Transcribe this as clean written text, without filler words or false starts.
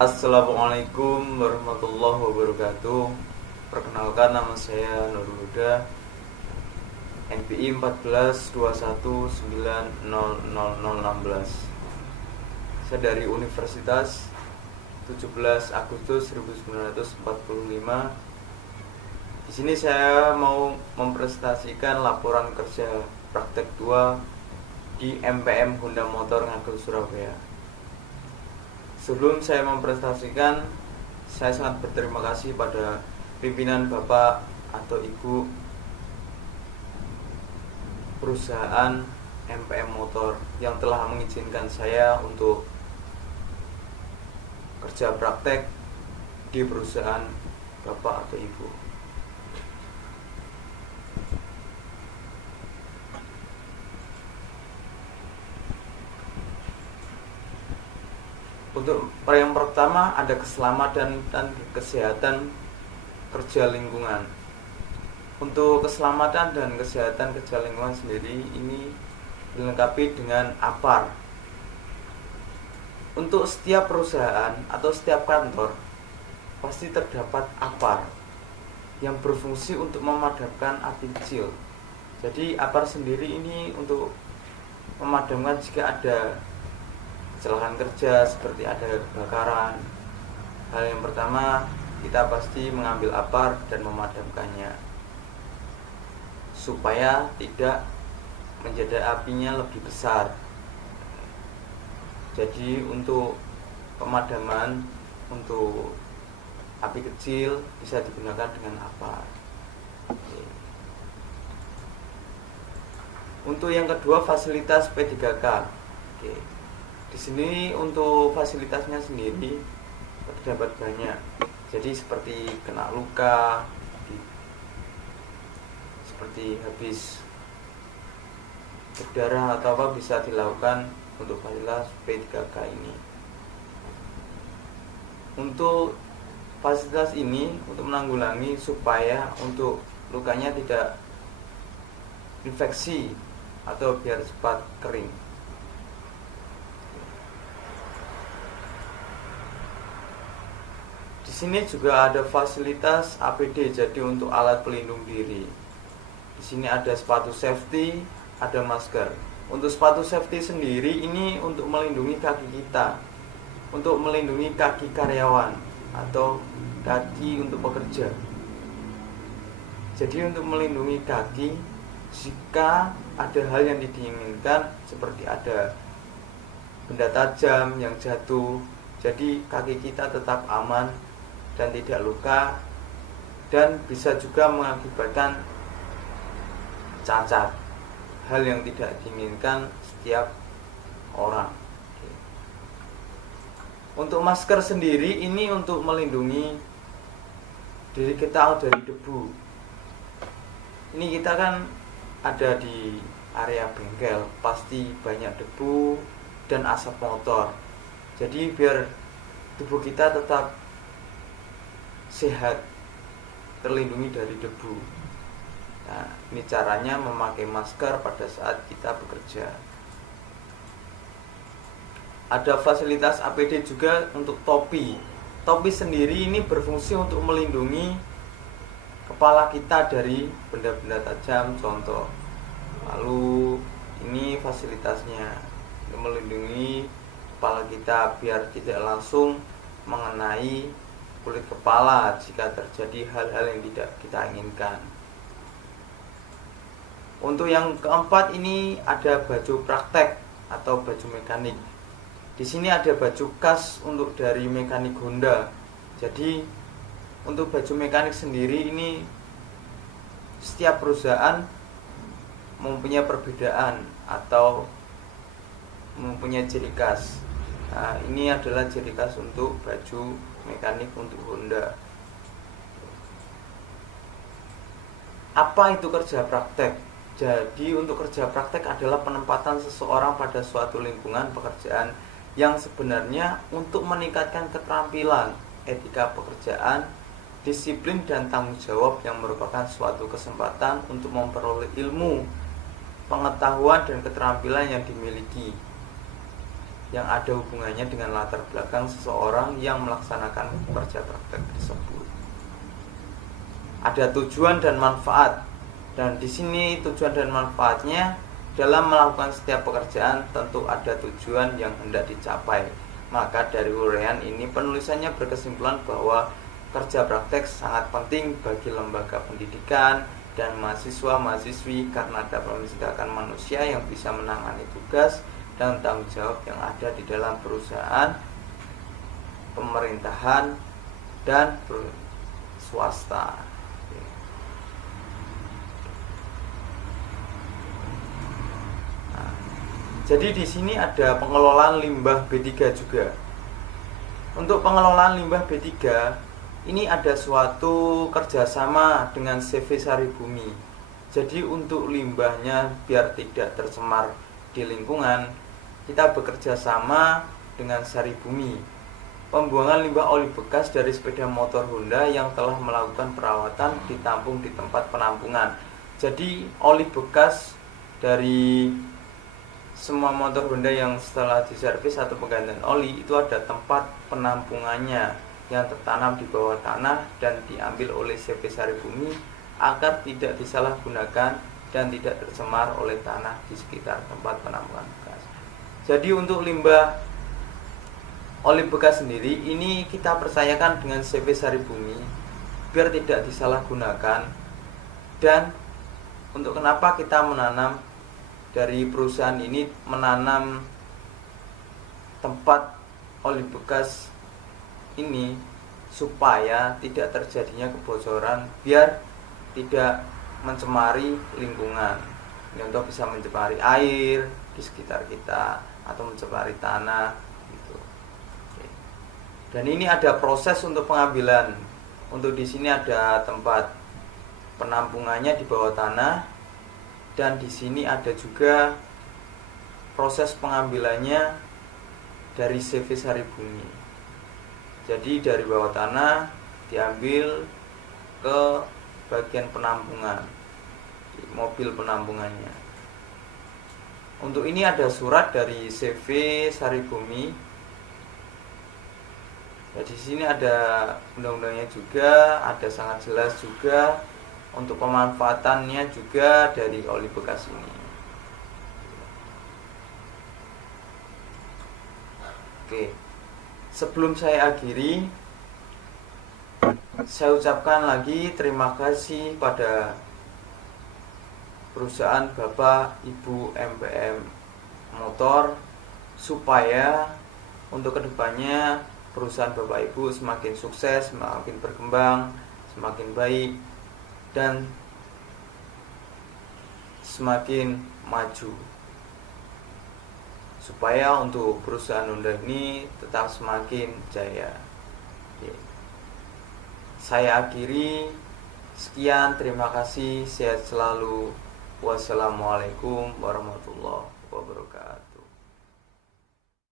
Assalamualaikum warahmatullahi wabarakatuh. Perkenalkan, nama saya Nurul Huda, NPI 1421900016. Saya dari Universitas 17 Agustus 1945. Di sini saya mau mempresentasikan laporan kerja praktek 2 di MPM Honda Motor Ngagel Surabaya. Sebelum saya mempresentasikan, saya sangat berterima kasih pada pimpinan Bapak atau Ibu perusahaan MPM Motor yang telah mengizinkan saya untuk kerja praktek di perusahaan Bapak atau Ibu. Untuk yang pertama ada keselamatan dan kesehatan kerja lingkungan. Untuk keselamatan dan kesehatan kerja lingkungan sendiri ini dilengkapi dengan APAR. Untuk setiap perusahaan atau setiap kantor pasti terdapat APAR yang berfungsi untuk memadamkan api kecil. Jadi APAR sendiri ini untuk memadamkan jika ada kecelakaan kerja seperti ada kebakaran. Hal yang pertama, kita pasti mengambil APAR dan memadamkannya supaya tidak menjadi apinya lebih besar. Jadi untuk pemadaman untuk api kecil bisa digunakan dengan APAR. Untuk yang kedua, fasilitas P3K. Di sini untuk fasilitasnya sendiri terdapat banyak. Jadi seperti kena luka, seperti habis berdarah atau apa bisa dilakukan untuk fasilitas P3K ini. Untuk fasilitas ini untuk menanggulangi supaya untuk lukanya tidak infeksi atau biar cepat kering. Di sini juga ada fasilitas APD, jadi untuk alat pelindung diri. Di sini ada sepatu safety, ada masker. Untuk sepatu safety sendiri ini untuk melindungi kaki kita, untuk melindungi kaki karyawan atau kaki untuk pekerja. Jadi untuk melindungi kaki jika ada hal yang diinginkan seperti ada benda tajam yang jatuh, jadi kaki kita tetap aman dan tidak luka, dan bisa juga mengakibatkan cacat, hal yang tidak diinginkan setiap orang. Untuk masker sendiri ini untuk melindungi diri kita dari debu. Ini kita kan ada di area bengkel, pasti banyak debu dan asap motor. Jadi biar tubuh kita tetap sehat, terlindungi dari debu. Nah, ini caranya memakai masker pada saat kita bekerja. Ada fasilitas APD juga untuk topi. Topi sendiri ini berfungsi untuk melindungi kepala kita dari benda-benda tajam, contoh. Lalu ini fasilitasnya melindungi kepala kita biar tidak langsung mengenai kulit kepala jika terjadi hal-hal yang tidak kita inginkan. Untuk yang keempat ini ada baju praktek atau baju mekanik. Di sini ada baju khas untuk dari mekanik Honda. Jadi untuk baju mekanik sendiri ini setiap perusahaan mempunyai perbedaan atau mempunyai ciri khas. Nah, ini adalah ciri khas untuk baju mekanik untuk Honda. Apa itu kerja praktek? Jadi untuk kerja praktek adalah penempatan seseorang pada suatu lingkungan pekerjaan yang sebenarnya untuk meningkatkan keterampilan, etika pekerjaan, disiplin dan tanggung jawab yang merupakan suatu kesempatan untuk memperoleh ilmu, pengetahuan dan keterampilan yang dimiliki. yang ada hubungannya dengan latar belakang seseorang yang melaksanakan kerja praktek tersebut. Ada tujuan dan manfaat, dan di sini tujuan dan manfaatnya dalam melakukan setiap pekerjaan tentu ada tujuan yang hendak dicapai. Maka dari uraian ini penulisannya berkesimpulan bahwa kerja praktek sangat penting bagi lembaga pendidikan dan mahasiswa-mahasiswi karena dapat menciptakan manusia yang bisa menangani tugas dan tanggung jawab yang ada di dalam perusahaan, pemerintahan, dan swasta. Nah, jadi di sini ada pengelolaan limbah B3 juga. Untuk pengelolaan limbah B3 ini ada suatu kerjasama dengan CV Saribumi. Jadi untuk limbahnya biar tidak tercemar di lingkungan, kita bekerja sama dengan Saribumi. Pembuangan limbah oli bekas dari sepeda motor Honda yang telah melakukan perawatan ditampung di tempat penampungan. Jadi oli bekas dari semua motor Honda yang setelah diservis atau penggantian oli itu ada tempat penampungannya yang tertanam di bawah tanah dan diambil oleh CV Saribumi agar tidak disalahgunakan dan tidak tercemar oleh tanah di sekitar tempat penampungan bekas. Jadi untuk limbah oli bekas sendiri ini kita percayakan dengan CV Saribumi biar tidak disalahgunakan. Dan untuk kenapa kita menanam dari perusahaan ini menanam tempat oli bekas ini supaya tidak terjadinya kebocoran biar tidak mencemari lingkungan. Contoh bisa mencemari air di sekitar kita atau mencemari tanah gitu. Dan ini ada proses untuk pengambilan. Untuk di sini ada tempat penampungannya di bawah tanah dan di sini ada juga proses pengambilannya dari CV Saribumi. Jadi dari bawah tanah diambil ke bagian penampungan, mobil penampungannya. Untuk ini ada surat dari CV Saribumi. Ya, di sini ada undang-undangnya juga, ada sangat jelas juga untuk pemanfaatannya juga dari oli bekas ini. Oke. Sebelum saya akhiri, saya ucapkan lagi terima kasih pada perusahaan Bapak Ibu MPM Motor supaya untuk kedepannya perusahaan Bapak Ibu semakin sukses, semakin berkembang, semakin baik dan semakin maju, supaya untuk perusahaan Honda ini tetap semakin jaya. Saya akhiri, sekian, terima kasih, sehat selalu. Wassalamualaikum warahmatullahi wabarakatuh.